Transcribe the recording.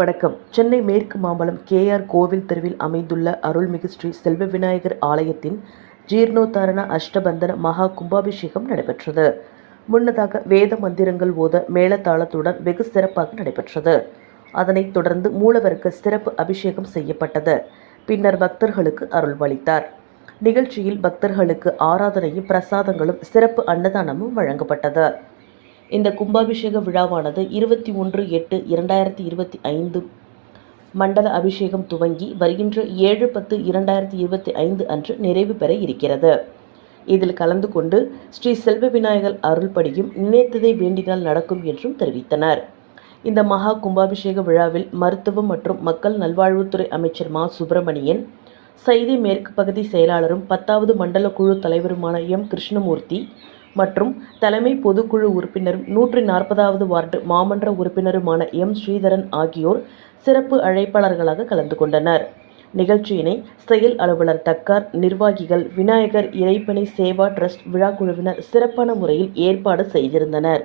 வணக்கம். சென்னை மேற்கு மாம்பலம் கே.ஆர். கோவில் தெருவில் அமைந்துள்ள அருள்மிகு ஸ்ரீ செல்வ விநாயகர் ஆலயத்தின் ஜீர்ணோத்தாரண அஷ்டபந்தன மகா கும்பாபிஷேகம் நடைபெற்றது. முன்னதாக வேத மந்திரங்கள் ஓத மேளதாளத்துடன் வெகு சிறப்பாக நடைபெற்றது. அதனைத் தொடர்ந்து மூலவருக்கு சிறப்பு அபிஷேகம் செய்யப்பட்டது. பின்னர் பக்தர்களுக்கு அருள்பாலித்தார். நிகழ்ச்சியில் பக்தர்களுக்கு ஆராதனையும் பிரசாதங்களும் சிறப்பு அன்னதானமும் வழங்கப்பட்டது. இந்த கும்பாபிஷேக விழாவானது 21/8/2025 மண்டல அபிஷேகம் துவங்கி வருகின்ற 7/10/2025 அன்று நிறைவு பெற இருக்கிறது. இதில் கலந்து கொண்டு ஸ்ரீ செல்வ விநாயகர் அருள்படியும் நினைத்ததை வேண்டினால் நடக்கும் என்றும் தெரிவித்தனர். இந்த மகா கும்பாபிஷேக விழாவில் மருத்துவம் மற்றும் மக்கள் நல்வாழ்வுத்துறை அமைச்சர் மா. சுப்பிரமணியன், சைதை மேற்கு பகுதி செயலாளரும் 10வது மண்டல குழு தலைவருமான எம். கிருஷ்ணமூர்த்தி மற்றும் தலைமை பொதுக்குழு உறுப்பினரும் 140வது வார்டு மாமன்ற உறுப்பினருமான எம். ஸ்ரீதரன் ஆகியோர் சிறப்பு அழைப்பாளர்களாக கலந்து கொண்டனர். நிகழ்ச்சியினை செயல் அலுவலர் தக்கார், நிர்வாகிகள், விநாயகர் இறைப்பணி சேவா டிரஸ்ட் விழா குழுவினர் சிறப்பான முறையில் ஏற்பாடு செய்திருந்தனர்.